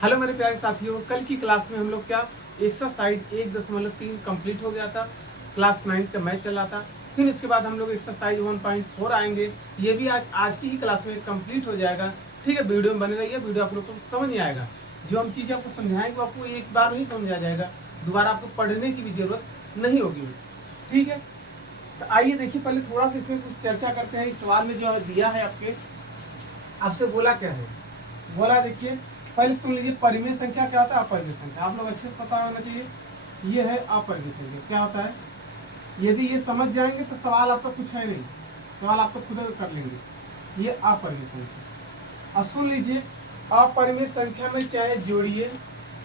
Hello मेरे प्यारे साथियों, कल की क्लास में हम लोग क्या एक्सरसाइज 1.3 कंप्लीट हो गया था। क्लास 9 का मैच चला था। फिर इसके बाद हम लोग एक्सरसाइज 1.4 आएंगे। ये भी आज की ही क्लास में कंप्लीट हो जाएगा। ठीक है, वीडियो में बने रहिए, वीडियो आप लोग को समझ नहीं आएगा। जो हम चीज़ें आपको समझाएंगे वो आपको एक बार नहीं समझ आ जाएगा, दोबारा आपको पढ़ने की भी जरूरत नहीं होगी। ठीक है, तो आइए देखिए, पहले थोड़ा सा इसमें कुछ चर्चा करते हैं। इस सवाल में जो है दिया है आपके, आपसे बोला क्या है, बोला देखिए पहले सुन लीजिए। परिमेय संख्या क्या होता है, अपरिमेय संख्या आप लोग अच्छे से पता होना चाहिए। ये है अपरिमेय संख्या, क्या होता है। यदि ये समझ जाएंगे तो सवाल आपका कुछ है नहीं, सवाल आपको खुद कर लेंगे। ये अपरिमेय संख्या। अब सुन लीजिए, अपरिमेय संख्या में चाहे जोड़िए,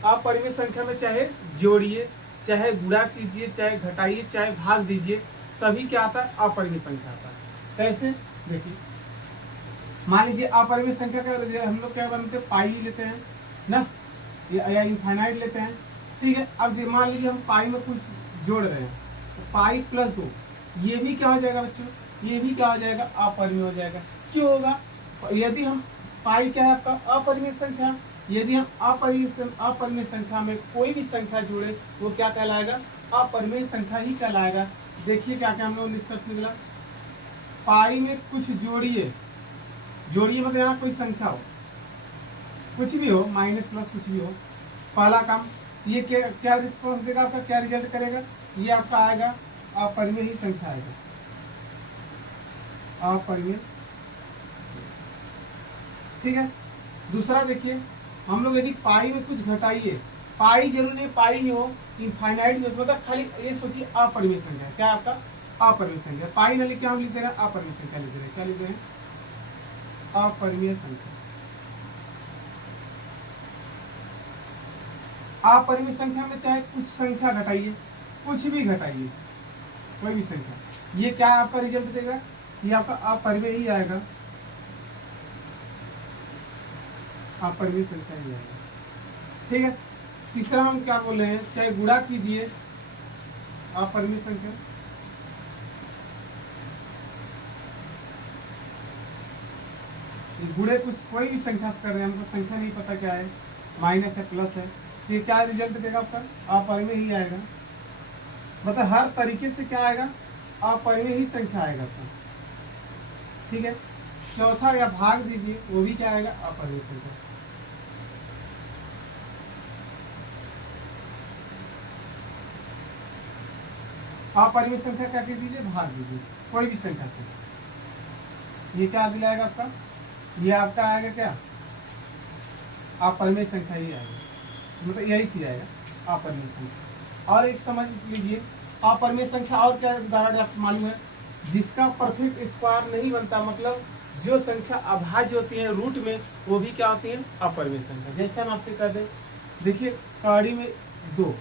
अपरिमेय संख्या में चाहे जोड़िए, चाहे गुणा कीजिए, चाहे घटाइए, चाहे भाग दीजिए, सभी क्या आता है, अपरिमेय संख्या आता है। कैसे, देखिए मान लीजिए अपरिमेय संख्या का हम लोग क्या बनते हैं, पाई लेते हैं ना, या इनफाइनाइट लेते हैं। ठीक है, अब मान लीजिए हम पाई में कुछ जोड़ रहे हैं, तो पाई प्लस 2, ये भी क्या हो जाएगा बच्चों, ये भी क्या हो जाएगा, अपरिमेय हो जाएगा। क्यों होगा, यदि हम पाई क्या है आपका अपरिमेय संख्या, यदि हम अपरिमेय संख्या में कोई भी संख्या जोड़े वो क्या कहलाएगा, अपरिमेय संख्या ही कहलाएगा। देखिए क्या क्या हम लोग निष्कर्ष निकला, पाई में कुछ जोड़िए, जोड़िए मतलब यहाँ कोई संख्या हो, कुछ भी हो, माइनस प्लस कुछ भी हो। पहला काम, ये क्या क्या रिस्पॉन्स देगा आपका, क्या रिजल्ट करेगा, ये आपका आएगा अपरिमेय ही संख्या आएगा, अपरिमेय। ठीक है, दूसरा देखिए, हम लोग यदि पाई में कुछ घटाइए, पाई जरूर नहीं पाई ही हो, इनफाइनाइट में मतलब खाली ये सोचिए अपरिमेय संख्या, क्या आपका अपरिमेय संख्या। पाई ना लिख के हम लिख दे रहे हैं अपरिमेय संख्या लिख दे रहे हैं, क्या लिख दे रहे हैं, अपरिमेय संख्या। अपरिमेय संख्या में चाहे कुछ संख्या घटाइए, कुछ भी घटाइए, कोई भी संख्या, ये क्या आपका रिजल्ट देगा, ये आपका अपरिमेय ही आएगा, अपरिमेय संख्या ही आएगा। ठीक है, तीसरा हम क्या बोल रहे हैं, चाहे गुणा कीजिए, अपरिमेय संख्या, गुणे कुछ कोई भी संख्या से कर रहे हैं, हमको संख्या नहीं पता क्या है, माइनस है प्लस है, ये क्या रिजल्ट देगा आपका, अपरिमेय ही आएगा। मतलब हर तरीके से क्या आएगा, अपरिमेय ही संख्या आएगा आपका। ठीक है, चौथा या भाग दीजिए, वो भी क्या आएगा, अपरिमेय संख्या। अपरिमेय संख्या क्या कह दीजिए, भाग दीजिए कोई भी संख्या से, ये क्या दिलाएगा आपका, ये आपका आएगा क्या, अपरिमेय संख्या ही आएगा। मतलब यही चीज आएगा, अपरिमेय संख्या। और एक समझ लीजिए, अपरिमेय संख्या और क्या उदाहरण आपको मालूम है, जिसका परफेक्ट स्क्वायर नहीं बनता, मतलब जो संख्या अभाज्य होती है रूट में, वो भी क्या होती है, अपरिमेय संख्या। जैसे हम आपसे कह दें, देखिए कड़ी में 2,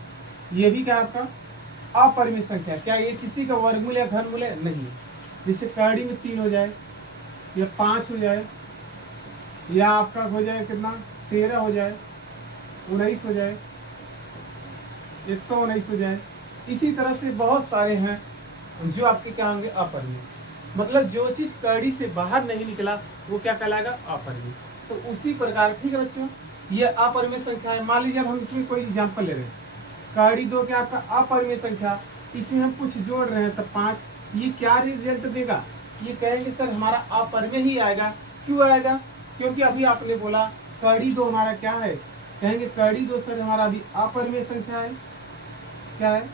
ये भी क्या आपका अपरिमेय संख्या। क्या ये किसी का वर्गमूल या घनमूल है, नहीं। जैसे कड़ी में 3 हो जाए, या 5 हो जाए, या आपका हो जाए कितना 13 हो जाए, 19 हो जाए, 119 हो जाए। इसी तरह से बहुत सारे हैं जो आपके क्या होंगे, अपरिमेय। मतलब जो चीज कड़ी से बाहर नहीं निकला वो क्या कहलाएगा, अपरिमेय। तो उसी प्रकार, ठीक है बच्चों, ये अपरिमेय संख्या है। मान लीजिए अब हम इसमें कोई एग्जाम्पल ले रहे हैं, कड़ी 2 क्या आपका अपरिमेय संख्या, इसमें हम कुछ जोड़ रहे हैं तो 5, ये क्या रिजल्ट देगा, ये कहेंगे सर हमारा अपरिमेय ही आएगा। क्यों आएगा, क्योंकि अभी आपने बोला कड़ी 2 हमारा क्या है, कहेंगे कड़ी 2 सर हमारा अभी अपरिमेय संख्या है। क्या है,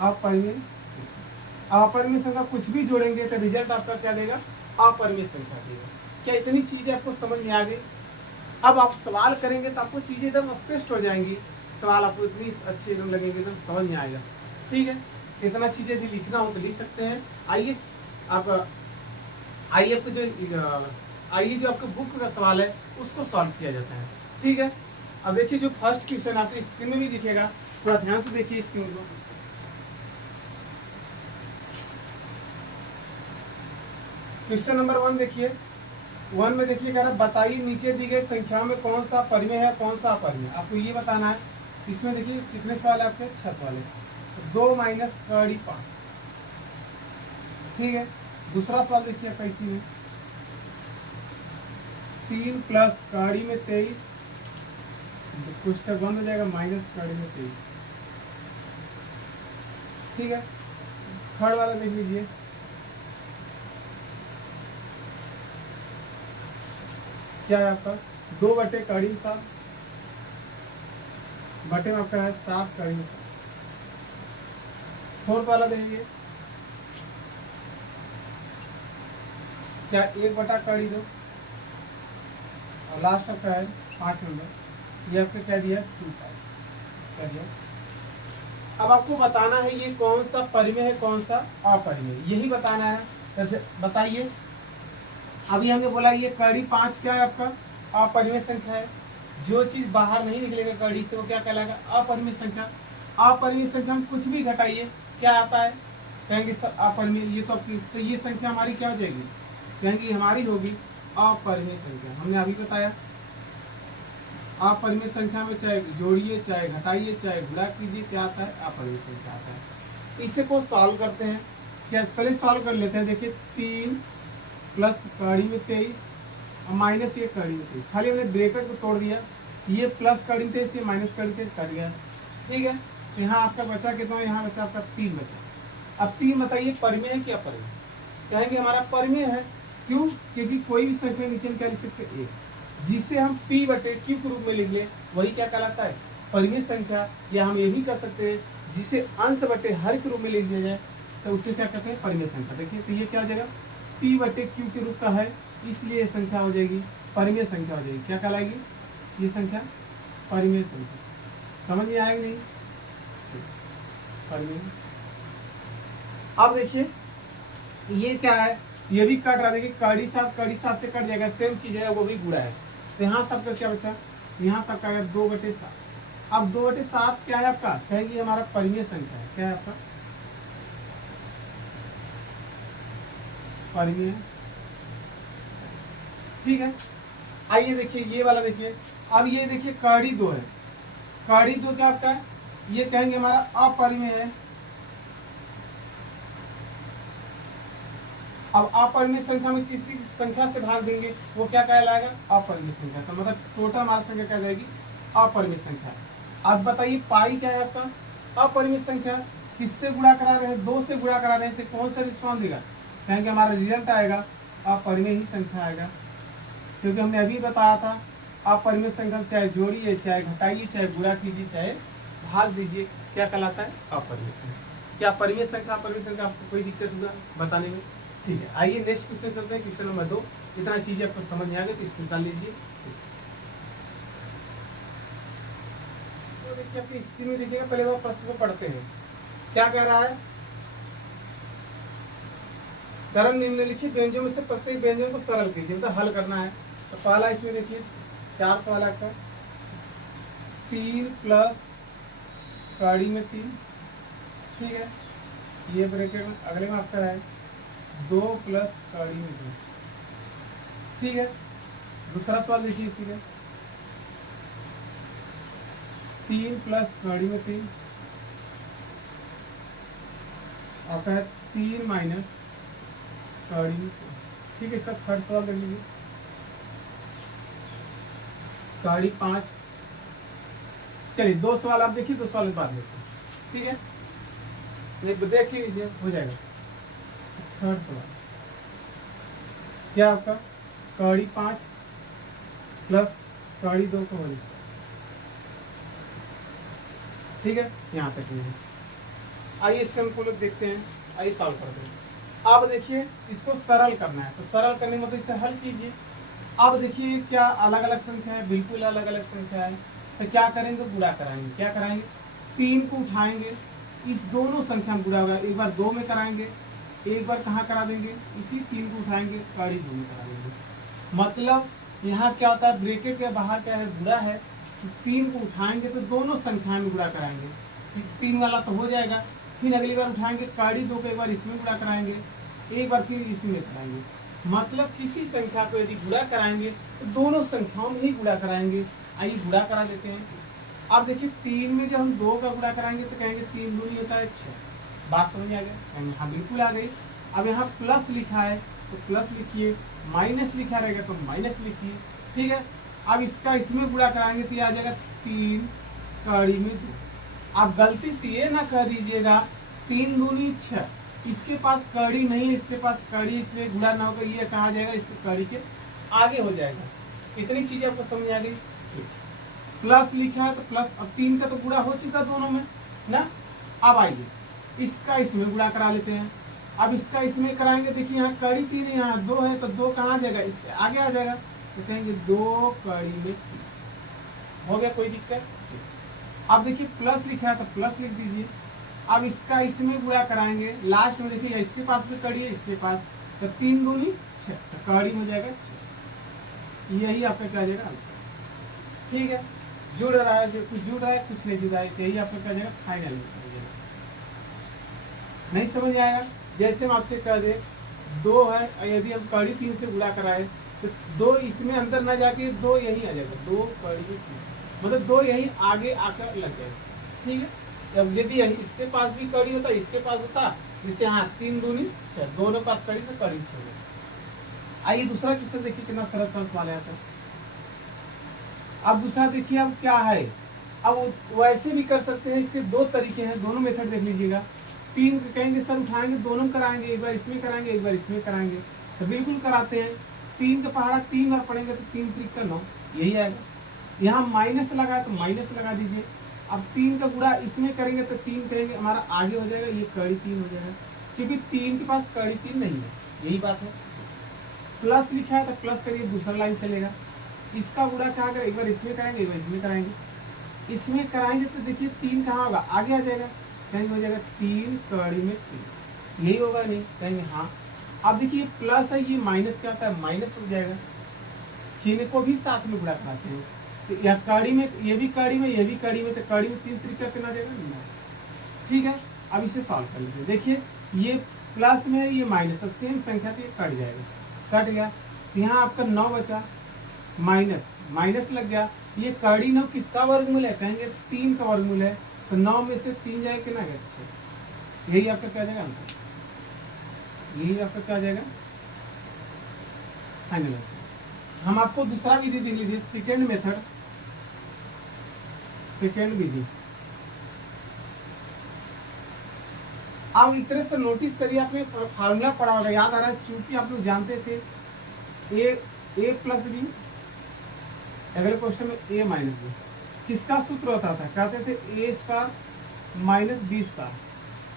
अपरिमेय। अपरिमेय संख्या कुछ भी जोड़ेंगे तो रिजल्ट आपका क्या देगा, अपरिमेय संख्या देगा। क्या इतनी चीजें आपको समझ में आ गई। अब आप सवाल करेंगे तो आपको चीजें एकदम स्पष्ट हो जाएंगी, सवाल आपको इतनी अच्छे एकदम लगेंगे, एकदम समझ में आएगा। ठीक है, इतना चीजें यदि लिखना हो तो लिख सकते हैं। आइए आप, आइए आपको जो आइए जो आपका बुक का सवाल है उसको सॉल्व किया जाता है। ठीक है, अब देखिए जो फर्स्ट क्वेश्चन आपके स्क्रीन में भी दिखेगा, थोड़ा ध्यान से देखिए स्क्रीन को। क्वेश्चन नंबर 1 देखिए, 1 में देखिए कह रहा है बताइए नीचे दी गई संख्या में कौन सा परिमेय है, कौन सा अपरिमेय, आपको ये बताना है। इसमें देखिए कितने सवाल है आपके, 6 सवाल है। 2 माइनस कड़ी 5। ठीक है, दूसरा सवाल देखिए आपका इसी में, 3 प्लस कड़ी में 23 पुस्तक बंद हो जाएगा, माइनस कड़ी में 23। ठीक है, थर्ड वाला देख लीजिए। क्या है आपका 2 बटे कड़ी 7, बटे में आपका है 7 कड़ी में 7। फोर्थ वाला देखिए, क्या 1 बटा कड़ी 2, और लास्ट आपका है 5 नंबर, ये आपका क्या दिया 2 क्या दिया। अब आपको बताना है ये कौन सा परिमेय है कौन सा अपरिमेय, यही बताना है। जैसे बताइए, अभी हमने बोला ये कड़ी 5 क्या है आपका अपरिमेय संख्या है। जो चीज बाहर नहीं निकलेगा कड़ी से वो क्या कहलाएगा अपरिमेय संख्या। अपरिमेय संख्या हम कुछ भी घटाइए क्या आता है, कहेंगे सर अपरिमेय। ये तो ये संख्या हमारी क्या हो जाएगी, कहेंगे हमारी होगी अपरिमेय संख्या। हमने अभी बताया अपरिमेय संख्या में चाहे जोड़िए चाहे घटाइए चाहे गुणा कीजिए क्या आता है अपरिमेय संख्या आता है। इसे को सॉल्व करते हैं, क्या पहले सॉल्व कर लेते हैं। देखिए 3 प्लस कड़ी में 23 और माइनस ये कड़ी में 23, खाली हमने ब्रैकेट को तोड़ दिया, ये प्लस कड़ी में 23 ये माइनस कड़ी में 23 कट गया। ठीक है, तो यहाँ आपका बचा कितना, यहाँ बचा आपका 3 बचा। अब 3 बताइए परिमेय है क्या अपरिमेय, कहेंगे हमारा परिमेय है। क्यों, क्योंकि कोई भी संख्या नीचे में क्या लिख सकते हैं 1, जिसे हम p बटे q के रूप में लिख ले वही क्या कहलाता है परिमेय संख्या। या हम ये भी कर सकते हैं जिसे अंश बटे हर के रूप में लिख दिया जाए तो उसे क्या कहते हैं परिमेय संख्या। देखिए तो ये क्या हो जाएगा p बटे q के रूप का है, इसलिए ये संख्या हो जाएगी परिमेय संख्या हो जाएगी। क्या कहलाएगी ये संख्या परिमेय संख्या। समझ में आएगा नहीं परिमेय। अब देखिए ये क्या है, ये भी कट रहा है। देखिए कड़ी 7 से कट जाएगा, सेम चीज है वो भी गुणा है। तो यहाँ सबका क्या बचा, यहाँ सबका 2 बटे 7। अब 2 बटे 7 क्या है आपका, कहेंगे हमारा परिमेय संख्या है। क्या है आपका परिमेय। ठीक है, आइए देखिए ये वाला देखिए। अब ये देखिए कड़ी 2 है, कड़ी 2 क्या आपका है, ये कहेंगे हमारा अपरिमेय है। अब अपरिमेय संख्या में किसी संख्या से भाग देंगे वो क्या कहलाएगा अपरिमेय संख्या। तो मतलब टोटल हमारा संख्या क्या जाएगी अपरिमेय संख्या। अब बताइए पाई क्या है आपका अपरिमेय संख्या, किससे गुणा करा रहे हैं 2 से गुणा करा रहे हैं, तो कौन सा रिस्पॉन्स देगा, कहेंगे हमारा रिजल्ट आएगा अपरिमेय ही संख्या आएगा। क्योंकि हमने अभी बताया था अपरिमेय संख्या चाहे जोड़िए चाहे घटाइए चाहे गुणा कीजिए चाहे भाग दीजिए क्या कहलाता है अपरिमेय संख्या। क्या परिमेय संख्या अपरिमेय संख्या आपको कोई दिक्कत होगा बताने में। ठीक है, आइए नेक्स्ट क्वेश्चन चलते हैं, क्वेश्चन नंबर 2। इतना चीजें आपको समझ में आ गई तो स्क्रीनशॉट लीजिए। तो देखिए आपकी स्क्रीन में देखिएगा, पहले वो प्रश्न को पढ़ते हैं। क्या कह रहा है, सरल निम्नलिखित व्यंजनों में से प्रत्येक व्यंजन को सरल कीजिए, मतलब हल करना है। तो पहला इसमें देखिए 4 सवाल आपका 3 प्लस कड़ी में 3। ठीक है, ये ब्रैकेट में अगले में आपका है 2 प्लस कड़ी में 2। ठीक है, दूसरा सवाल देखिए इसी में 3 प्लस कड़ी में 3 आपका है 3 माइनस कड़ी में 2। ठीक है, इसका थर्ड सवाल देख लीजिए कड़ी 5। चलिए 2 सवाल आप देखिए, 2 सवाल बाद देखते हैं। ठीक है, देख लीजिए हो जाएगा। थर्ड सवाल क्या आपका कड़ी 5 प्लस कड़ी 2 को होगी। ठीक है, यहाँ तक नहीं है। आइए इससे हमको लोग देखते हैं, आइए सॉल्व करते हैं। अब देखिए इसको सरल करना है, तो सरल करने मतलब इसे हल कीजिए। अब देखिए क्या अलग अलग संख्या है, बिल्कुल अलग अलग संख्या है। तो क्या करेंगे गुणा कराएंगे। क्या कराएंगे 3 को उठाएंगे, इस दोनों संख्या में गुणा होगा। एक बार 2 में कराएंगे, एक बार कहाँ करा देंगे इसी 3 को उठाएंगे कड़ी 2 में करा देंगे। मतलब यहाँ क्या होता है ब्रैकेट के बाहर क्या है गुणा है, तो 3 को उठाएंगे तो दोनों संख्या में गुणा कराएंगे। 3 वाला तो हो जाएगा, फिर अगली बार उठाएंगे कड़ी 2 को एक बार इसमें गुणा कराएंगे, एक बार फिर इसमें कराएंगे। मतलब किसी संख्या को यदि गुणा कराएंगे तो दोनों संख्याओं में ही गुणा कराएंगे। आइए गुणा करा देते हैं। अब देखिए 3 में जब हम 2 का गुणा कराएंगे तो कहेंगे 3 दूनी होता है 6। बात समझ आ गया, हाँ बिल्कुल आ गई। अब यहाँ प्लस लिखा है तो प्लस लिखिए, माइनस लिखा रहेगा तो माइनस लिखिए। ठीक है, अब इसका इसमें गुणा कराएंगे तो ये आ जाएगा 3 कड़ी में 2। आप गलती से ये ना कह दीजिएगा 3 दूनी 6, इसके पास कड़ी नहीं है, इसके पास कड़ी इसलिए गुणा ना होगा, ये कहा जाएगा इसके कड़ी के आगे हो जाएगा। इतनी चीजें आपको समझ आ गई। प्लस लिखा है तो प्लस, अब 3 का तो गुणा हो चुका दोनों में ना। अब आइए इसका इसमें गुणा करा लेते हैं। अब इसका इसमें कराएंगे, देखिए यहाँ कड़ी 3 है, यहाँ 2 है, तो 2 कहाँ आ जाएगा, इसके आगे आ जाएगा, तो कहेंगे 2 कड़ी में 3। हो गया, कोई दिक्कत। अब देखिए प्लस लिखा है तो प्लस लिख दीजिए। अब इसका इसमें गुणा कराएंगे, लास्ट में देखिए इसके पास भी कड़ी है, इसके पास, तो 3 दूनी 6, तो कड़ी हो जाएगा 6। यही आपका क्या जाएगा आंसर। ठीक है, जुड़ रहा है, जो कुछ जुड़ रहा है कुछ नहीं जुड़ रहा है, यही आपका क्या जाएगा फाइनल आंसर। नहीं समझ आएगा, जैसे हम आपसे कह दे 2 है, यदि हम कड़ी 3 से गुणा कराए तो 2 इसमें अंदर ना जाके 2 यही आ जाएगा, 2 कड़ी 3, मतलब 2 यही आगे आकर लग जाएगा। ठीक है, अब यदि यही इसके पास भी कड़ी होता, इसके पास होता, जिससे हाँ 3 दूनी 6, दोनों पास कड़ी तो कड़ी 6। आइए दूसरा क्वेश्चन देखिए, कितना सरल सवाल आया था। अब दूसरा देखिए अब क्या है, अब वैसे भी कर सकते हैं, इसके 2 तरीके हैं, दोनों मेथड देख लीजिएगा। 3 कहेंगे सर उठाएंगे, दोनों कराएंगे, एक बार इसमें कराएंगे एक बार इसमें कराएंगे, तो बिल्कुल कराते हैं। 3 का पहाड़ा 3 बार पढ़ेंगे तो 3 3 का 9, यही आएगा। यहाँ माइनस लगा तो माइनस लगा दीजिए। अब 3 का गुणा इसमें करेंगे तो 3 करेंगे, हमारा आगे हो जाएगा, ये कड़ी 3 हो जाएगा, क्योंकि 3 के पास कड़ी 3 नहीं है, यही बात है। प्लस लिखा है तो प्लस करिए, दूसरा लाइन चलेगा। इसका गुणा क्या करें, एक बार इसमें कराएंगे एक बार इसमें कराएंगे। इसमें कराएंगे तो देखिए 3 कहाँ होगा, आगे आ जाएगा, कहेंगे हो जाएगा 3 कड़ी में 3, यही होगा नहीं, कहेंगे हाँ। अब देखिए प्लस है, ये माइनस क्या होता है, माइनस हो जाएगा। चिन्ह को भी साथ में गुणा कराते हैं, तो यह कड़ी में, ये भी कड़ी में, ये भी कड़ी में, तो कड़ी में 3 3 कितना जाएगा 9। ठीक है, अब इसे सॉल्व कर लीजिए। देखिए ये प्लस में है, ये माइनस है, सेम संख्या तो ये कट जाएगा, कट गया। यहाँ आपका 9 बचा, माइनस माइनस लग गया। ये कड़ी 9 किसका वर्गमूल है, कहेंगे 3 का वर्गमूल है, तो 9 में से 3 जाएगा कितना गया 6, यही आपका क्या जाएगा आंसर, यही आपका क्या जाएगा फाइनल आंसर। हम आपको दूसरा विधि देख लीजिए, सेकेंड मेथड, सेकेंड विधि। आप एक तरह से नोटिस करिए, आपने फार्मूला पढ़ा होगा, याद आ रहा है, चूंकि आप लोग जानते थे ए प्लस बी, अगले क्वेश्चन में ए माइनस बी, किसका सूत्र होता था, कहते थे ए स्क्वायर माइनस बी स्क्वायर,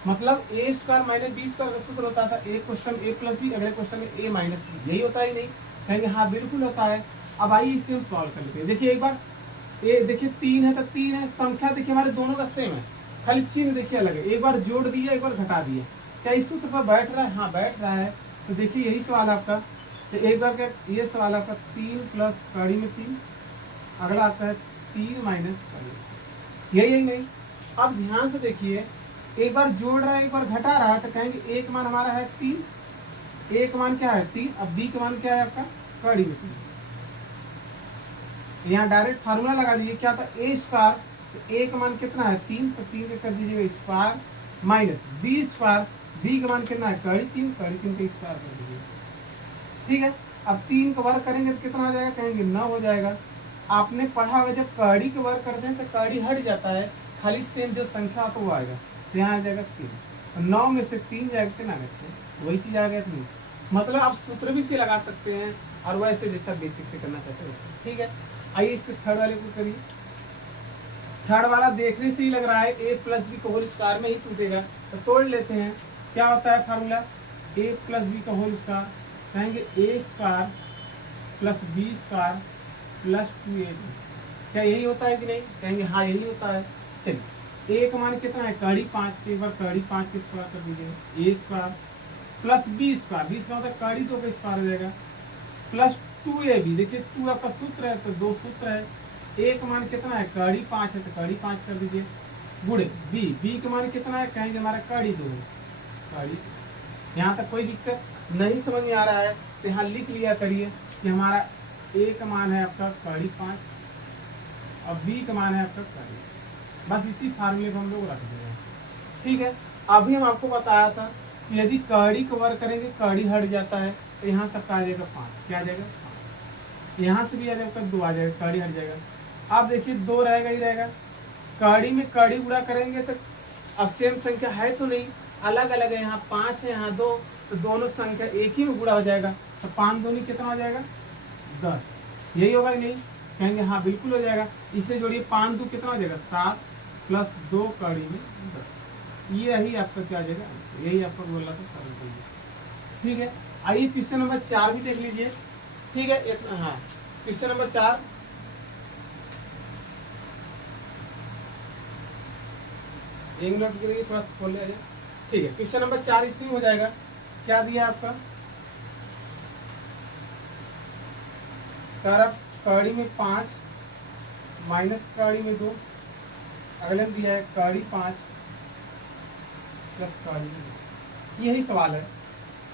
मतलब ए स्क्वायर माइनस बी स्क्वायर का सूत्र होता था। एक क्वेश्चन ए प्लस बी, अगले क्वेश्चन में ए माइनस बी, यही होता ही नहीं, कहेंगे हाँ बिल्कुल होता है। अब आइए इसे हम सॉल्व कर लेते हैं। देखिए एक बार ए, देखिए 3 है तो 3 है, संख्या देखिए हमारे दोनों का सेम है, खाली चिन्ह देखिए अलग है, एक बार जोड़ दिया एक बार घटा दिया, क्या इस सूत्र पर बैठ रहा है, हाँ बैठ रहा है। तो देखिए यही सवाल आपका, तो एक बार क्या, ये सवाल आपका 3 प्लस कड़ी में 3, अगला आपका है 3 माइनस कड़ी, यही नहीं। अब ध्यान से देखिए, एक बार जोड़ रहा है एक बार घटा रहा है, तो कहेंगे ए का मान हमारा है 3, ए का मान क्या है 3, अब बी का मान क्या है आपका कड़ी में 3। यहाँ डायरेक्ट फार्मूला लगा दीजिए, क्या था ए स्क्वायर, तो ए का मान कितना है 3, तो 3 का कर दीजिएगा square, minus b square, b का मान कितना है कड़ी 3, कड़ी 3 का स्क्वायर कर दीजिए। ठीक है, अब 3 का वर्ग करेंगे तो कितना आ जाएगा, कहेंगे 9 हो जाएगा। आपने पढ़ा होगा जब कड़ी के वर्ग करते हैं तो कड़ी हट जाता है, खाली सेम जो संख्या तो वो आएगा, तो यहाँ आ जाएगा 3, तो 9 में से 3 जाएगा कितना, वही चीज आ गया 3। मतलब आप सूत्र भी से लगा सकते हैं, और वैसे जैसा बेसिक से करना चाहते हैं वैसे। ठीक है, आइए इसके थर्ड वाले को करिए। थर्ड वाला देखने से ही लग रहा है ए प्लस बी का होल स्क्वायर में ही टूटेगा, तो तोड़ लेते हैं। क्या होता है फार्मूला, ए प्लस बी का होल स्क्वायर, कहेंगे a square plus b square plus 2ab, क्या यही होता है कि नहीं, कहेंगे हाँ यही होता है। चलिए ए का मान कितना है कड़ी 5, तो एक बार कड़ी 5 के स्क्वायर कर दीजिए, a square plus b square, b square होता है कड़ी 2 का स्क्वायर हो जाएगा, प्लस 2ab, देखिए 2 आपका सूत्र है तो 2 सूत्र है, ए का मान कितना है कड़ी 5 है, तो कड़ी 5 कर दीजिए, गुड़े बी, बी का मान कितना है, कहेंगे हमारा कड़ी 2 है, कड़ी। यहाँ तक कोई दिक्कत नहीं समझ में आ रहा है तो यहाँ लिख लिया करिए कि हमारा ए का मान है आपका कड़ी 5 और बी का मान है आपका कड़ी, बस इसी फार्मूले को हम लोग रख देंगे। ठीक है, अभी हम आपको बताया था कि यदि कड़ी का वर्ग करेंगे कड़ी हट जाता है, तो यहाँ सबका आ जाएगा 5, क्या आ जाएगा 5, यहाँ से भी आ जाएगा 2 आ जाएगा, कड़ी हट जाएगा, आप देखिए 2 रहेगा ही रहेगा, कड़ी में कड़ी गुणा करेंगे तो अब सेम संख्या है तो नहीं, अलग अलग है, यहाँ 5 है यहाँ 2, तो दोनों संख्या एक ही में गुणा हो जाएगा, तो 5 दूनी कितना हो जाएगा 10, यही होगा कि नहीं, कहेंगे हाँ बिल्कुल हो जाएगा। इसे जोड़िए 5 2 कितना हो जाएगा 7 प्लस 2 कड़ी में 10, यही आपका क्या आ जाएगा, यही आपको बोला था सरल करिए। ठीक है, आइए क्वेश्चन नंबर 4 भी देख लीजिए। ठीक है, हाँ क्वेश्चन नंबर 4, एक मिनट के लिए थोड़ा सा खोल लिया जाए। ठीक है, क्वेश्चन नंबर 4 इसी में हो जाएगा। क्या दिया आपका, कर कड़ी में 5 माइनस कड़ी में 2, अगले में दिया है कड़ी 5 प्लस कड़ी में 2, यही सवाल है।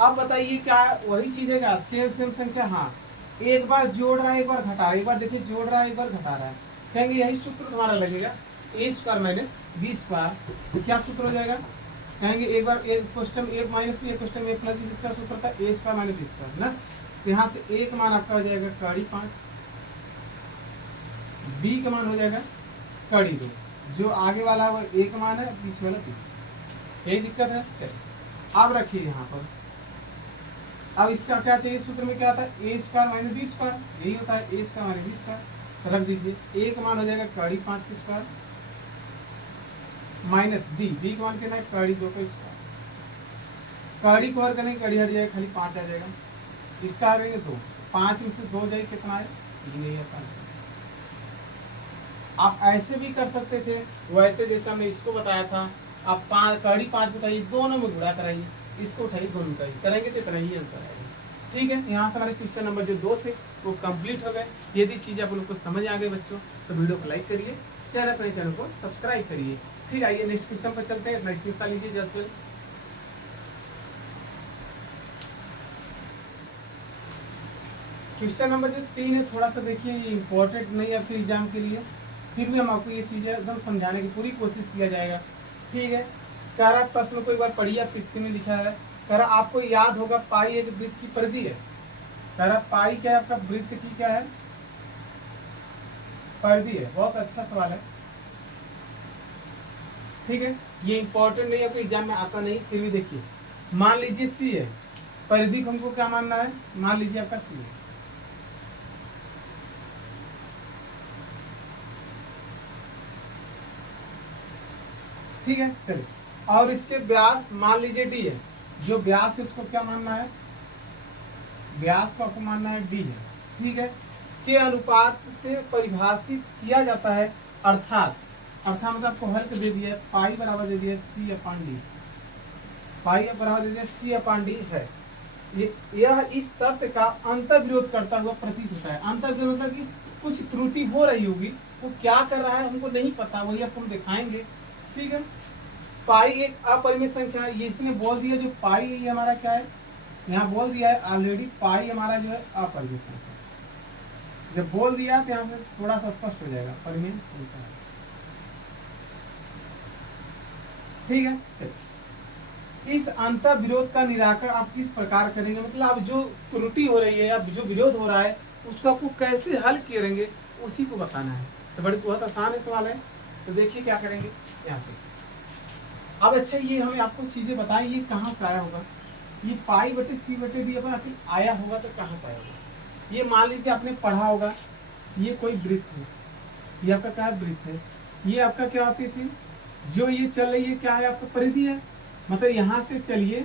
अब बताइए क्या वही चीज है क्या, सेम संख्या, हाँ एक बार जोड़ रहा है एक बार घटा रहा है, एक बार देखिए जोड़ रहा है एक बार घटा रहा है, कहेंगे यही सूत्र तुम्हारा लगेगा ए स्क्वायर माइनस बी स्क्वायर, तो क्या सूत्र हो जाएगा, कहेंगे एक बार एक क्वेश्चन एक माइनस बी, एक क्वेश्चन ए प्लस बी, जिसका सूत्र था ए स्क्वायर माइनस बी स्क्वायर ना, तो यहाँ से ए का मान आपका हो जाएगा कड़ी 5, बी का मान हो जाएगा कड़ी 2, जो आगे वाला है वो ए का मान है, पीछे वाला बी, यही दिक्कत है। चलिए अब रखिए यहाँ पर, अब इसका क्या चाहिए, सूत्र में क्या आता है ए स्क्वायर माइनस बी स्क्वायर, यही होता है ए स्क्वायर माइनस बी स्क्वायर, तो रख दीजिए ए का मान हो जाएगा कड़ी 5 का स्क्वायर माइनस बी का मान कितना है कड़ी 2 का स्क्वायर, कड़ी को हर करने कड़ी हट जाएगा, खाली 5 आ जाएगा, इसका आ रहेंगे 2, 5 में से 2 जाएगा कितना है 3, यही आता है। आप ऐसे भी कर सकते थे, वैसे जैसे हमने इसको बताया था, आप कड़ी 5 बताइए, दोनों में गुणा कराइए, इसको उठाइए दोनों का करेंगे तो इतना ही आंसर आएगा। ठीक है, यहाँ से हमारे क्वेश्चन नंबर जो 2 थे वो कंप्लीट हो गए। यदि चीज़ आप लोग को समझ आ गई बच्चों, तो वीडियो को लाइक करिए, चैनल को सब्सक्राइब करिए। ठीक, आइए नेक्स्ट क्वेश्चन पर चलते हैं, नेक्स्ट हिस्सा लीजिए जैसे क्वेश्चन नंबर जो 3 है, थोड़ा सा देखिए ये इम्पोर्टेंट नहीं है आपके एग्जाम के लिए, फिर भी हम आपको ये चीज़ें एकदम समझाने की पूरी कोशिश किया जाएगा। ठीक है, कह रहा प्रश्न को एक बार पढ़िए, आप स्क्रीन में लिखा है, कह रहा आपको याद होगा पाई एक वृत्त की परिधि है, कह रहा पाई क्या है आपका वृत्त की क्या है परिधि है, बहुत अच्छा सवाल है। ठीक है, ये इंपॉर्टेंट नहीं है, आपको एग्जाम में आता नहीं, फिर भी देखिए, मान लीजिए सी है, परिधि को हमको क्या मानना है, मान लीजिए आपका सी है, ठीक है चलिए, और इसके व्यास मान लीजिए डी है, जो व्यास है उसको क्या मानना है, व्यास को आपको मानना है डी है। ठीक है, के अनुपात से परिभाषित किया जाता है, अर्थात मतलब आपको हल दे दिया है, पाई बराबर दे दिया सी अपान डी, पाई बराबर दे दिया सी अपान डी है, यह इस तथ्य का अंतर विरोध करता हुआ प्रतीत होता है। अंतर विरोध मतलब कि कुछ त्रुटि हो रही होगी, वो क्या कर रहा है हमको नहीं पता, वही आपको हम दिखाएंगे। ठीक है, पाई एक अपरिमेय संख्या है, ये इसने बोल दिया जो पाई ये हमारा क्या है, यहाँ बोल दिया है ऑलरेडी पाई हमारा जो है अपरिमेय संख्या, जब बोल दिया तो यहाँ से थोड़ा सा स्पष्ट हो जाएगा परिमेय संख्या है। ठीक है, चलिए, इस अंतर विरोध का निराकरण आप किस प्रकार करेंगे, मतलब अब जो त्रुटि हो रही है, अब जो विरोध हो रहा है उसको आपको कैसे हल करेंगे उसी को बताना है। तो बड़ी बहुत आसान है सवाल है, तो देखिए क्या करेंगे यहाँ पे। अब अच्छा ये हमें आपको चीजें बताएं, ये कहाँ से आया होगा, ये पाई बटे सी बटे डी अपन आखिर आया होगा तो कहाँ से आया होगा। ये मान लीजिए आपने पढ़ा होगा, ये कोई वृत्त है, ये आपका क्या वृत्त है, ये आपका क्या होती थी, जो ये चल रही है क्या है आपका परिधि है, मतलब यहाँ से चलिए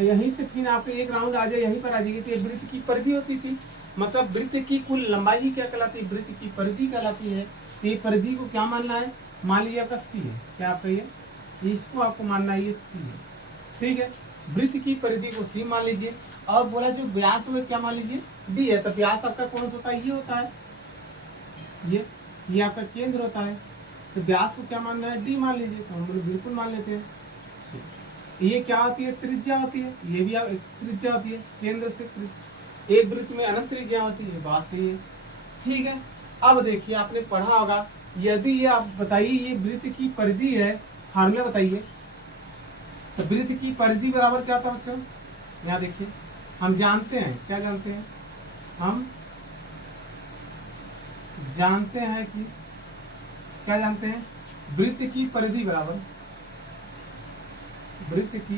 यहीं से फिर आपको एक राउंड आ जाए यहीं पर आ जाएगी, तो ये वृत्त की परिधि होती थी, मतलब वृत्त की कुल लंबाई ही क्या कहलाती है, वृत्त की परिधि कहलाती है। ये परिधि को क्या मानना है, मान लीजिए आपका सी है, क्या आपका ये इसको आपको मानना है ये सी है। ठीक है, वृत्त की परिधि को सी मान लीजिए, और बोला जो व्यास में क्या मान लीजिए डी है, तो व्यास आपका कौन सा होता है, ये होता है, ये आपका केंद्र होता है, तो व्यास को क्या मानना है डी मान लीजिए, तो हम लोग बिल्कुल मान लेते हैं। ये क्या होती है, त्रिज्या होती है, ये भी त्रिज्या होती है, केंद्र से एक वृत्त में अनंत त्रिज्या होती है, बात सही है। ठीक है, अब देखिए आपने पढ़ा होगा, यदि ये आप बताइए ये वृत्त की परिधि है, फार्मूला बताइए, तो वृत्त की परिधि बराबर क्या था बच्चों, यहाँ देखिए हम जानते हैं, क्या जानते हैं, हम जानते हैं कि क्या जानते हैं, वृत्त की परिधि बराबर, वृत्त की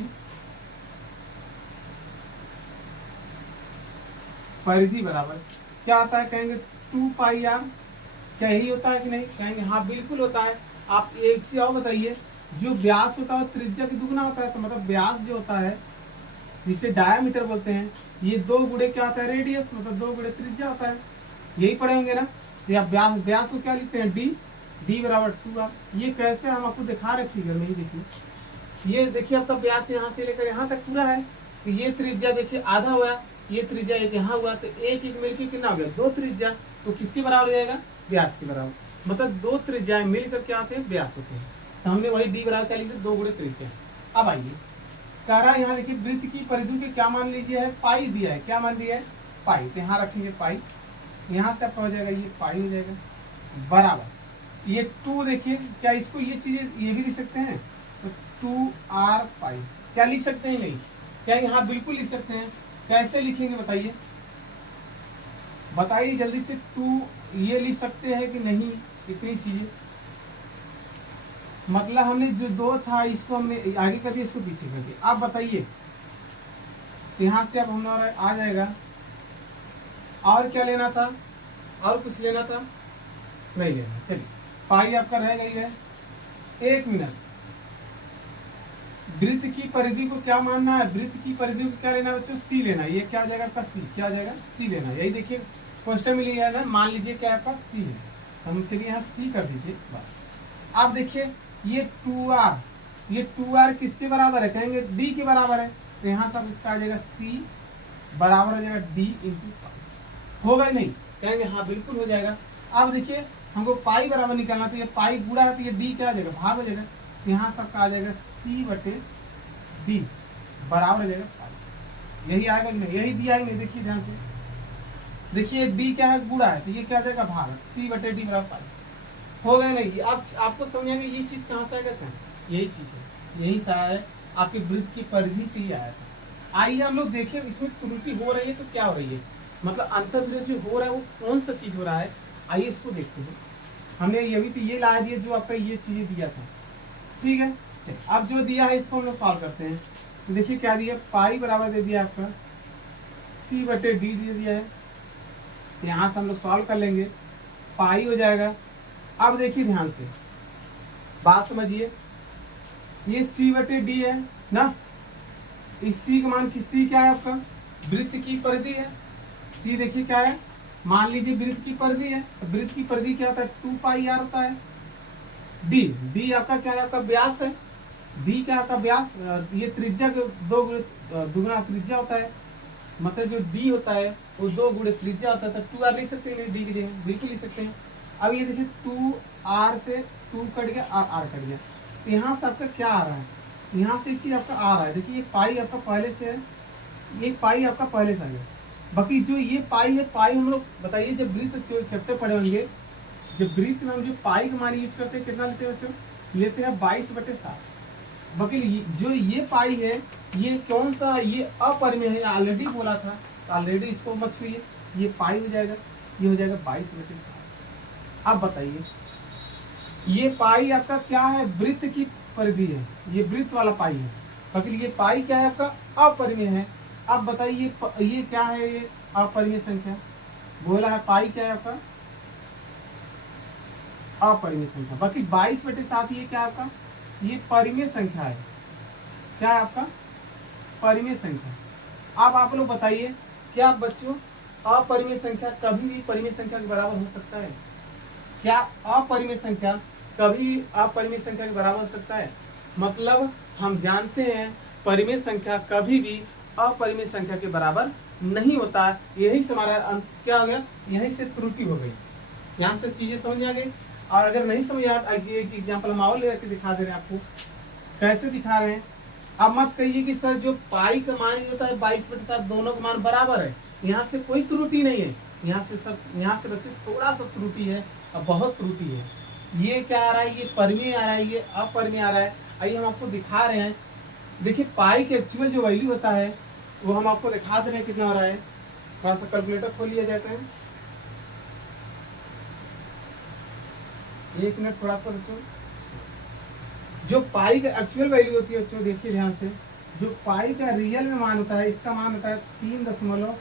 परिधि बराबर क्या आता है, कहेंगे 2 पाई आर। क्या यही होता है कि नहीं, कहेंगे हाँ बिल्कुल होता है। आप एक चीज और बताइए, जो व्यास होता है त्रिज्या की दुगना होता है, तो मतलब व्यास जो होता है जिसे डायमीटर बोलते हैं, ये 2 गुणे क्या होता है, रेडियस, मतलब 2 गुणे त्रिज्या होता है। यही पढ़े होंगे ना। या व्यास, व्यास को क्या लिखते हैं, डी, डी बराबर 2r। ये कैसे हम आपको दिखा रहे फिगर में, देखिए ये देखिए आपका व्यास यहाँ से लेकर यहाँ तक पूरा है, तो ये त्रिज्या देखिए आधा हुआ, ये त्रिज्या एक यहाँ हुआ, तो एक एक मिलकर कितना हो गया, 2 त्रिज्या, तो किसके बराबर हो जाएगा, व्यास के बराबर। मतलब 2 त्रिज्याएं मिलकर क्या होते हैं, व्यास होते हैं। तो हमने वही डी बराबर क्या लिखा, 2 गुणे त्रिज्या। अब आइए कह रहा है यहाँ देखिए वृत्त की परिधि के क्या मान लीजिए है, पाई दिया है, क्या मान लिया है, पाई। तो यहाँ रखेंगे पाई, यहाँ से आपका हो जाएगा ये पाई हो जाएगा बराबर ये 2। देखिए क्या इसको ये चीजें ये भी लिख सकते हैं, तो 2r पाई क्या लिख सकते हैं, नहीं क्या यहाँ बिल्कुल लिख सकते हैं। कैसे लिखेंगे बताइए, बताइए जल्दी से। 2 ये लिख सकते हैं कि नहीं, इतनी चीजें, मतलब हमने जो 2 था इसको हमने आगे कर दिया, इसको पीछे कर दिया। आप बताइए यहाँ से अब हमारा आ जाएगा, और क्या लेना था, और कुछ लेना था, नहीं लेना। चलिए पाई आपका रहेगा ही है। 1 मिनट, वृत्त की परिधि को क्या मानना है, वृत्त की परिधि को क्या लेना है बच्चों, सी लेना है। ये क्या हो जाएगा आपका सी, क्या हो जाएगा सी लेना है। यही देखिए क्वेश्चन में लिया है ना, मान लीजिए क्या आपका सी है, हम चलिए यहाँ सी कर दीजिए बस। आप देखिए ये 2r, ये 2r किसके बराबर है, कहेंगे d के बराबर है, तो यहाँ सब इसका आ जाएगा c बराबर हो जाएगा d इंटू पाई। होगा ही नहीं, कहेंगे हाँ बिल्कुल हो जाएगा। अब देखिए हमको पाई बराबर निकालना, तो ये पाई गुणा है, तो ये d क्या आ जाएगा, भाग हो जाएगा। यहाँ सबका आ जाएगा c बटे d बराबर हो जाएगा पाई। यही आएगा कि नहीं, यही दिया है नहीं, देखिए ध्यान से देखिए d क्या है, गुणा है, तो ये क्या आ जाएगा भाग, c बटे d बराबर पाई। हो गया नहीं। अब आपको समझ आ गया ये चीज कहाँ से आया था, यही चीज है, यही सा है आपके वृत्त की परिधि से ही आया था। आइए हम लोग देखें इसमें त्रुटि हो रही है तो क्या हो रही है, मतलब अंतर्वृत्त जो हो रहा है वो कौन सा चीज हो रहा है, आइए इसको देखते हैं। हमने ये भी तो ये ला दिया जो आपका ये चीजें दिया था, ठीक है। चलिए अब जो दिया है इसको हम लोग सॉल्व करते हैं। तो देखिए क्या दिया, पाई बराबर दे दिया आपका c बटे d दे दिया है, तो यहाँ से हम लोग सॉल्व कर लेंगे, पाई हो जाएगा। अब देखिए ध्यान से बात समझिए, ये c बटे d है ना, इस c का मान c क्या है आपका, वृत्त की परिधि है। c देखिए क्या है, मान लीजिए वृत्त की परिधि है, तो वृत्त की परिधि क्या होता है, 2 पाई r होता है। d आपका क्या है, आपका व्यास है, d क्या आपका व्यास, ये त्रिज्या के 2 दुगुना त्रिज्या होता है, मतलब जो d होता है वो 2 गुणे त्रिज्या होता है, तो 2r लिख सकते हैं d की जगह, बिल्कुल लिख सकते हैं। अब ये देखिए 2r से 2 कट गया और r कट गया, तो यहाँ से आपका क्या आ रहा है, यहाँ से एक चीज आपका आ रहा है। देखिए ये पाई आपका पहले से है, ये पाई आपका पहले से आ गया। बाकी जो ये पाई है, पाई हम लोग बताइए जब वृत्त चैप्टर पढ़े होंगे, जब वृत्त में हम जो पाई का मान यूज करते हैं कितना लेते हैं बच्चों, लेते हैं 22/7। बाकी जो ये पाई है ये कौन सा, ये अपरिमेय है, ऑलरेडी बोला था, ऑलरेडी इसको मत छूइए, ये पाई हो जाएगा, ये हो जाएगा 22/7। अब बताइए ये पाई आपका क्या है, वृत्त की परिधि है, ये वृत्त वाला पाई है, बाकी ये पाई क्या है आपका अपरिमेय है। अब बताइए ये क्या है, ये अपरिमेय संख्या बोला है, पाई क्या है आपका अपरिमेय संख्या। बाकी 22/7 ये क्या है आपका, ये परिमेय संख्या है, क्या है आपका परिमेय संख्या। अब आप लोग बताइए क्या बच्चों अपरिमेय संख्या कभी भी परिमेय संख्या के बराबर हो सकता है, क्या अपरिमेय संख्या कभी भी अपरिमेय संख्या के बराबर हो सकता है, मतलब हम जानते हैं परिमेय संख्या कभी भी अपरिमेय संख्या के बराबर नहीं होता। यही से हमारा क्या हो गया, यही से त्रुटि हो गई, यहाँ से चीजें समझ आ गई। और अगर नहीं समझ आ एक एग्जाम्पल हम और लेकर दिखा दे रहे हैं आपको, कैसे दिखा रहे हैं। अब मत कहिए कि सर जो पाई का मान होता है 22/7 दोनों का मान बराबर है, यहाँ से कोई त्रुटि नहीं है, यहाँ से सर, यहाँ से बच्चे थोड़ा सा त्रुटि है और बहुत त्रुटि है। ये क्या आ रहा है, ये परिमेय आ रहा है, ये अपरिमेय आ रहा है। आइए हम आपको दिखा रहे हैं, देखिए पाई के एक्चुअल जो वैल्यू होता है वो हम आपको दिखा दे रहे हैं कितना हो रहा है। थोड़ा सा कैलकुलेटर खोल लिया जाता है, एक मिनट थोड़ा सा बच्चों, जो पाई का एक्चुअल वैल्यू होती है बच्चों, देखिए ध्यान से, जो पाई का रियल में मान होता है, इसका मान होता है 3.1415,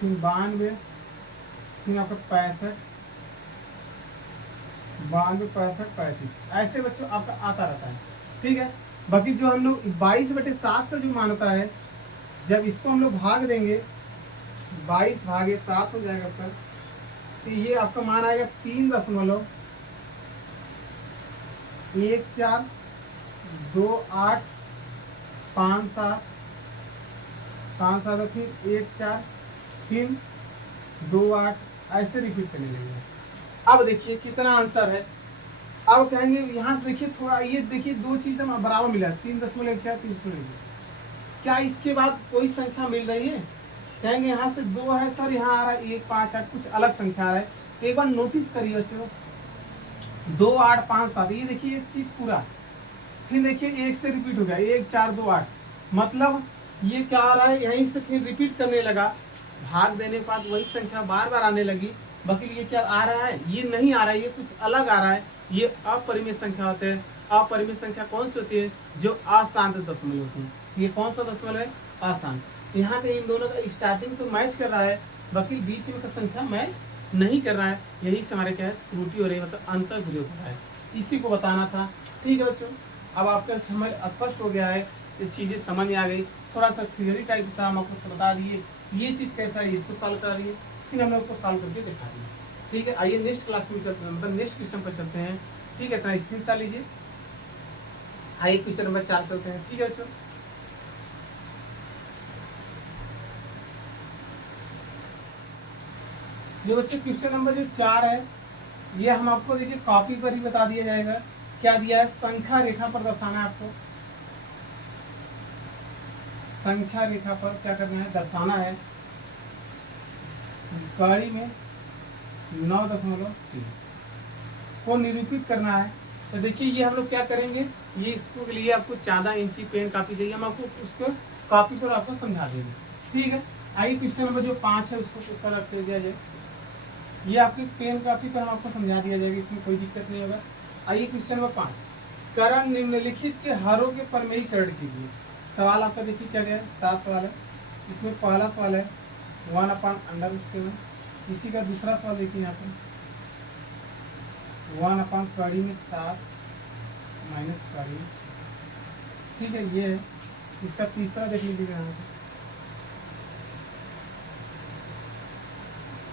फिर 92, फिर आपका 65, 35, ऐसे बच्चों आपका आता रहता है। ठीक है, बाकी जो हम लोग 22/7 का जो मान होता है, जब इसको हम लोग भाग देंगे, 22/7 हो जाएगा आपका, तो ये आपका मान आएगा 3.142857, 57 फिर 14, फिर 28, ऐसे रिपीट करने लगेगा। अब देखिए कितना अंतर है। अब कहेंगे यहाँ से देखिए थोड़ा, ये देखिए दो चीज़ में बराबर मिला, 3.14, 3.14। क्या इसके बाद कोई संख्या मिल रही है? कहेंगे यहाँ से 2 है सर, यहाँ आ रहा है 1, 5, 8, कुछ अलग संख्या आ रहा है। एक बार नोटिस करिए बच्चों, 2, 8, 5, 7, ये देखिए ये चीज पूरा, फिर देखिए 1 से रिपीट हो गया, 1, 4, 2, 8, मतलब ये क्या आ रहा है, यहीं से फिर रिपीट करने लगा, भाग देने के बाद वही संख्या बार बार आने लगी। बाकी ये क्या आ रहा है, ये नहीं आ रहा है, ये कुछ अलग आ रहा है, ये अपरिमेय संख्या होते हैं। अपरिमेय संख्या कौन सी होती है? जो अशांत दशमलव होती है। ये कौन सा दशमलव है? अशांत। यहाँ पे इन दोनों का स्टार्टिंग तो मैच कर रहा है, बाकी बीच में का संख्या मैच नहीं कर रहा है। यही से हमारे क्या है, त्रुटि हो रही है, मतलब अंतर प्रयोग हो रहा है, इसी को बताना था। ठीक है बच्चों, अब आपका हमें स्पष्ट हो गया है, ये चीज़ें समझ में आ गई। थोड़ा सा थ्योरी टाइप था, हम आपको बता दिए ये चीज़ कैसा है, इसको सॉल्व करा लिए, फिर हम लोग को सॉल्व करके दिखा दिए। ठीक है, आइए नेक्स्ट क्लास में चलते हैं, मतलब नेक्स्ट क्वेश्चन पर चलते हैं। ठीक है, इतना स्क्रीनशॉट लीजिए। आइए क्वेश्चन नंबर 4 चलते हैं। ठीक है बच्चों, जो बच्चे क्वेश्चन नंबर जो 4 है, ये हम आपको देखिए कॉपी पर ही बता दिया जाएगा। क्या दिया है? संख्या रेखा पर दर्शाना है आपको, संख्या रेखा पर क्या करना है, दर्शाना है। कड़ी में 9.3 को निरूपित करना है। तो देखिए ये हम लोग क्या करेंगे, ये इसको के लिए आपको 14 इंची पेन कापी चाहिए, हम आपको उसको कॉपी पर आपको समझा देंगे। ठीक है, आइए क्वेश्चन नंबर जो 5 है उसको ऊपर रख दिया जाए। ये आपकी पेन कापी पर हम आपको समझा दिया जाएगा, इसमें कोई दिक्कत नहीं होगा। आइए क्वेश्चन नंबर 5, करण निम्नलिखित के हरों के परमेयीकरण कीजिए। सवाल आपका देखिए क्या गया है, 7 सवाल है। इसमें पहला सवाल है 1/√7। इसी का दूसरा सवाल देखिए यहाँ पर 1/7 माइनस कड़ी। ठीक है, ये है। इसका तीसरा देख लीजिएगा, यहाँ पर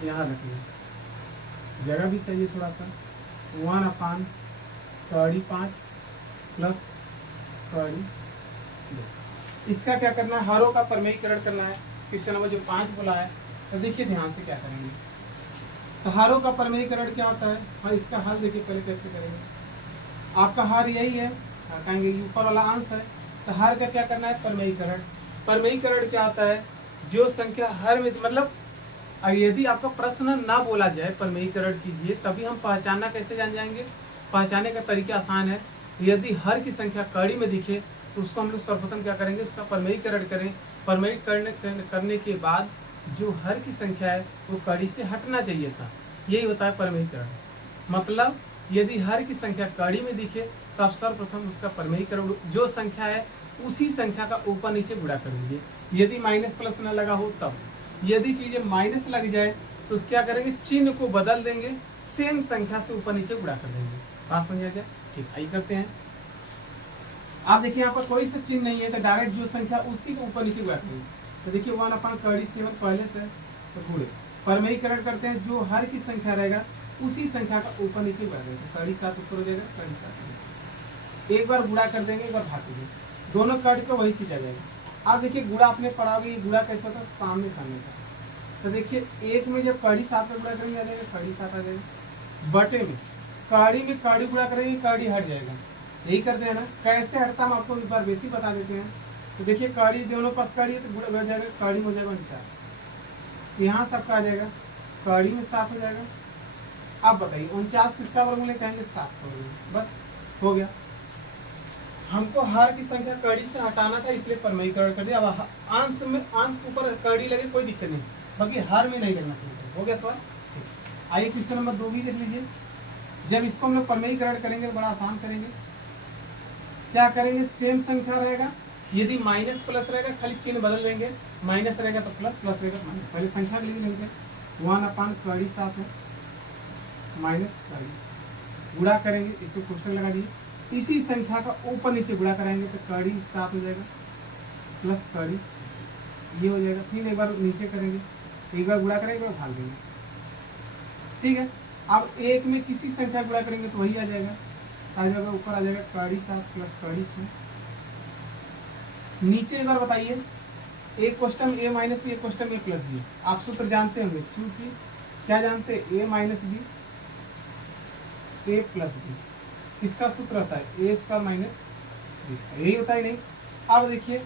यहाँ रखिए, जगह भी चाहिए थोड़ा सा। 1/5 प्लस कड़ी 2। इसका क्या करना है, हरों का परमेयीकरण करना है। क्वेश्चन नंबर जो 5 बोला है, तो देखिए ध्यान से क्या करेंगे। तो हरों का परमेयीकरण क्या होता है, हाँ इसका हल देखिए पहले कैसे करेंगे। आपका हर यही है, कहेंगे ऊपर वाला अंश है, तो हर का क्या करना है, परमेयीकरण। परमेयीकरण क्या होता है, जो संख्या हर में, मतलब यदि आपका प्रश्न ना बोला जाए परमेयीकरण कीजिए, तभी हम पहचानना कैसे जान जाएंगे। पहचानने का तरीका आसान है, यदि हर की संख्या कड़ी में दिखे तो उसको हम लोग सर्वप्रथम क्या करेंगे, उसका परमेयीकरण करें। परमेयीकरण करने के बाद जो हर की संख्या है वो कड़ी से हटना चाहिए था, यही होता है परमेयीकरण। मतलब यदि हर की संख्या कड़ी में दिखे तो आप सर्वप्रथम उसका परमेयीकरण, जो संख्या है उसी संख्या का ऊपर नीचे गुणा कर दीजिए। यदि माइनस प्लस न लगा हो तब, यदि चीजें माइनस लग जाए तो क्या करेंगे, चिन्ह को बदल देंगे, सेम संख्या से ऊपर नीचे गुणा कर देंगे। बात समझा क्या? ठीक, आइए करते हैं। आप देखिए यहाँ पर कोई सा चिन्ह नहीं है, तो डायरेक्ट जो संख्या उसी को ऊपर नीचे गुणा करेंगे। तो देखिए 1/7 पहले से तो गुणे, परमेयीकरण करते हैं, जो हर की संख्या रहेगा उसी संख्या का ऊपर नीचे गुणा करेंगे। 7 ऊपर हो जाएगा, 7 एक बार गुणा कर देंगे, एक बार भाग देंगे, दोनों कट के वही चीज आ जाएगा। आप देखिए गुणा आपने पढ़ा होगा, ये गुणा कैसा था, सामने सामने का। तो देखिए एक में जब कड़ी 7 में गुणा करेंगे आ जाएगा, कड़ी 7 आ जाएगा। बटे में कड़ी गुणा करेंगे, कड़ी हट जाएगा। यही करते हैं ना, कैसे हटता हम आपको एक बार बेसिक बता देते हैं। तो देखिए कड़ी दोनों पास कड़ी है तो गुणा बढ़ जाएगा, कड़ी में हो जाएगा 49। यहाँ सबका आ जाएगा, कड़ी में 7 हो जाएगा। अब बताइए 49 किसका वर्गमूल है, कहेंगे 7 का वर्गमूल। बस हो गया। हमको हर की संख्या कड़ी से हटाना था, इसलिए परमेयीकरण कर दिया। अब अंश में, अंश के ऊपर कड़ी लगे कोई दिक्कत नहीं, बाकी हर में नहीं लगना चाहिए। हो गया सवाल। आइए क्वेश्चन नंबर 2 भी देख लीजिए। जब इसको हम लोग प्रमेयीकरण करेंगे तो बड़ा आसान करेंगे। क्या करेंगे, सेम संख्या रहेगा, यदि माइनस प्लस रहेगा खाली चिन्ह बदल देंगे, माइनस रहेगा तो प्लस, प्लस रहेगा तो माइनस। पहले संख्या लिख लेंगे 1/7 है माइनस 30, गुणा करेंगे, इसको कोष्टक लगा दिए। इसी संख्या का ऊपर नीचे गुणा कराएंगे तो 7 हो जाएगा प्लस 30, ये हो जाएगा। फिर एक बार नीचे करेंगे, एक बार गुणा करेंगे, एक बार भाग देंगे, ठीक है। अब एक में किसी संख्या गुणा करेंगे तो वही आ जाएगा, ऊपर आ जाएगा 7 प्लस 6। नीचे एक बार बताइए, एक क्वेश्चन ए माइनस बी, एक क्वेश्चन ए प्लस बी। आप सूत्र जानते होंगे, चूंकि क्या जानते हैं, ए माइनस बी ए प्लस बी, किसका सूत्र होता है, ए स्क्वायर माइनस बी स्क्वायर, यही होता है नहीं। अब देखिए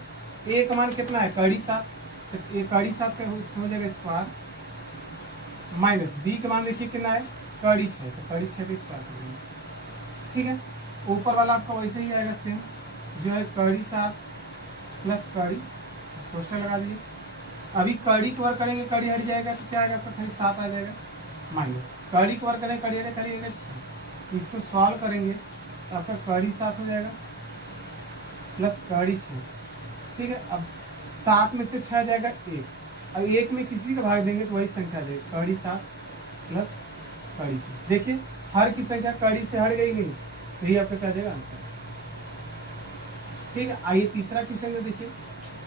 ए का मान कितना है 7, तो ए 7 का हो जाएगा स्क्वायर, माइनस बी का मान देखिए कितना है 6, तो 6 का स्क्वायर करेंगे, ठीक है। ऊपर वाला आपका वैसे ही आएगा सेम, जो है 7 प्लस कोष्टक लगा दीजिए। अभी कड़ी को वर्क करेंगे, कड़ी हट जाएगा तो क्या आएगा आपका, खाली 7 आ जाएगा, माइनस कड़ी को वर्क करेंगे, कड़ी हटेगा 6। इसको सॉल्व करेंगे तो आपका 7 हो जाएगा प्लस 6, ठीक है। अब 7 में से 6 जाएगा 1, अब 1 में किसी का भाग देंगे तो वही संख्या आ जाएगी 7 प्लस 6। देखिए हर की संख्या कड़ी से हट गई नहीं, तो ये आपका क्या जाएगा आंसर, ठीक है। आइए तीसरा क्वेश्चन में देखिए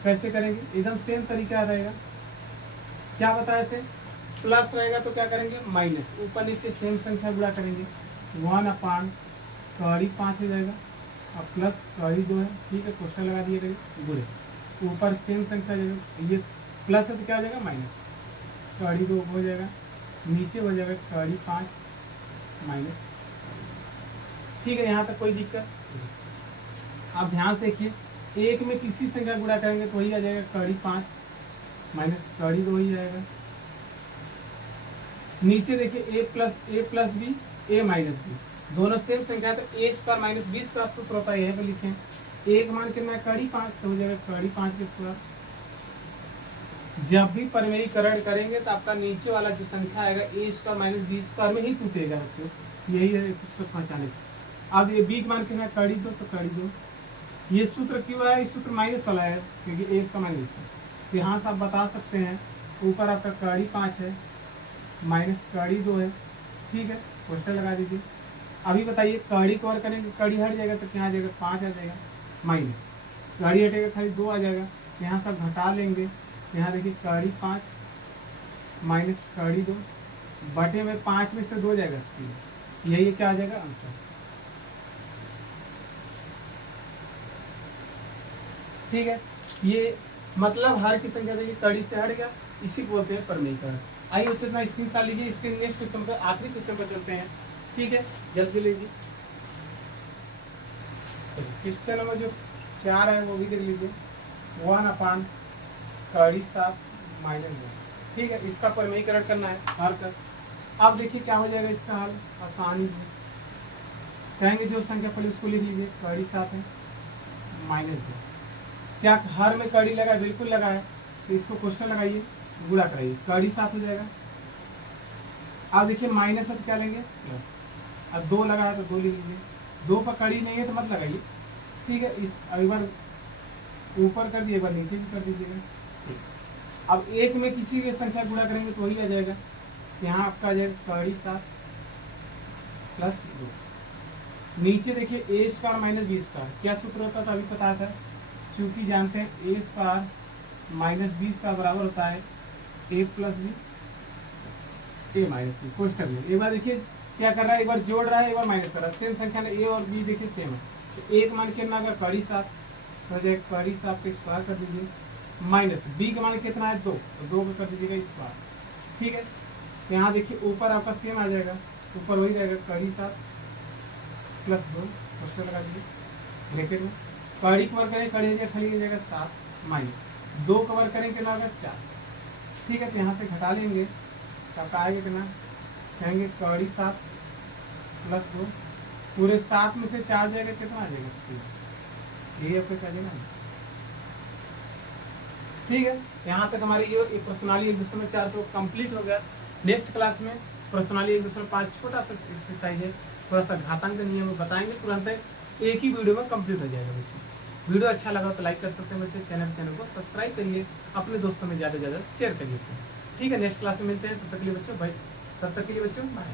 कैसे करेंगे, एकदम सेम तरीका रहेगा। क्या बताए थे, प्लस रहेगा तो क्या करेंगे, माइनस, ऊपर नीचे सेम संख्या गुणा करेंगे, 1/5 हो जाएगा, और प्लस 2 है, ठीक है, कोष्टक लगा दिए गए, गुणे, ऊपर सेम संख्या जाएगा, ये प्लस है तो क्या हो जाएगा माइनस, 2 हो जाएगा, नीचे हो जाएगा 5 माइनस, ठीक है। यहाँ तक कोई दिक्कत। आप ध्यान से देखिए, एक में किसी संख्या गुणा करेंगे तो वही आ जाएगा 5 माइनस 2 ही जाएगा। नीचे देखिए ए प्लस बी ए माइनस बी, दोनों सेम संख्या है तो ए स्क्वायर माइनस बी स्क्वायर सूत्र होता है, यह पे लिखें। एक मान कितना है 5, तो हो जाएगा 5 के स्क्वायर। जब भी परिमेयीकरण करेंगे तो आपका नीचे वाला जो संख्या आएगा ए स्क्वायर माइनस बी स्क्वायर में ही टूटेगा बच्चों, यही है उसको पहचाने। अब ये बी का मान कितना है 2, तो 2, ये सूत्र क्यों है, इस सूत्र माइनस वाला है क्योंकि ए इसका माइनस है, तो यहाँ से आप बता सकते हैं ऊपर आपका 5 है माइनस 2 है, ठीक है, कोष्टक लगा दीजिए। अभी बताइए कड़ी को और करेंगे, कड़ी हट जाएगा तो क्या आ जाएगा 5 आ जाएगा, माइनस कड़ी हटेगा खाली 2 आ जाएगा, यहाँ सब घटा लेंगे, यहाँ देखिए 5 माइनस 2 बटे में 5 में से 2 जाएगा 3, यही क्या आ जाएगा आंसर, ठीक है। ये मतलब हर की संख्या देखिए कड़ी से हट गया, इसी को बोलते हैं परिमेयीकरण। आइए बच्चों इतना स्क्रीनशॉट लीजिए, इसके नेक्स्ट क्वेश्चन पर, आखिरी क्वेश्चन पर चलते हैं, ठीक है, जल्द से लीजिए। चलिए क्वेश्चन नंबर जो 4 है वो भी देख लीजिए, 1/7 माइनस 1, ठीक है, इसका परिमेयीकरण करना है हर का। अब देखिए क्या हो जाएगा इसका हल, आसानी से कहेंगे जो संख्या पहले उसको लिख लीजिए, 7 है माइनस 2, क्या हर में कड़ी लगा है, बिल्कुल लगा है, तो इसको क्वेश्चन लगाइए, गुणा कराइए, 7 हो जाएगा। अब देखिए माइनस है तो क्या लेंगे प्लस, अब 2 लगा है तो 2 लिख लीजिए, 2 पर कड़ी नहीं है तो मत लगाइए, ठीक है। इस एक बार ऊपर कर दिए, एक बार नीचे भी कर दीजिएगा, ठीक। अब एक में किसी की संख्या गुणा करेंगे तो वही आ जाएगा, यहाँ आपका आ जाएगा 7 प्लस 2, नीचे देखिए ए स्क्वायर माइनस बी स्क्वायर, क्या सूत्र होता था अभी पता था, चूंकि जानते हैं ए स्क्वायर माइनस बी स्क्वायर बराबर होता है ए प्लस बी ए माइनस बी, कोष्टक में। एक बार देखिए क्या कर रहा है, एक बार जोड़ रहा है, एक बार माइनस कर रहा है, सेम संख्या में ए और बी देखिए सेम है, तो एक मान कितना होगा 7 तो जाए 7 का स्क्वायर कर दीजिए, माइनस बी का मान कितना है 2, तो 2 का कर दीजिएगा स्क्वायर, ठीक है। तो यहाँ देखिए ऊपर आपका सेम आ जाएगा, ऊपर वही रहेगा 7 प्लस 2, कोष्टक लगा दीजिए ब्रैकेट में, कड़ी कवर करें, कड़ी एरिया खाली हो जाएगा 7 माइनस 2 कवर करें कितना होगा 4, ठीक है। तो यहाँ से घटा लेंगे तो आपका आएगा कितना, कहेंगे 7 प्लस 2, पूरे 7 में से 4 जाएगा कितना आ जाएगा 3, यही आपका क्या जाएगा, ठीक है, यहाँ तक हमारी ये एक प्रश्नाली 1.4 तो कंप्लीट हो गया। नेक्स्ट क्लास में प्रश्नाली 1.5 छोटा सा एक्सरसाइज है, थोड़ा सा घातांक नियम बताएंगे, तुरंत एक ही वीडियो में कंप्लीट हो जाएगा बच्चों। वीडियो अच्छा लगा तो लाइक कर सकते हैं बच्चे, चैनल को सब्सक्राइब करिए, अपने दोस्तों में ज़्यादा से ज़्यादा शेयर करिए। ठीक है, नेक्स्ट क्लास में मिलते हैं, तब तक के लिए बच्चों बाय।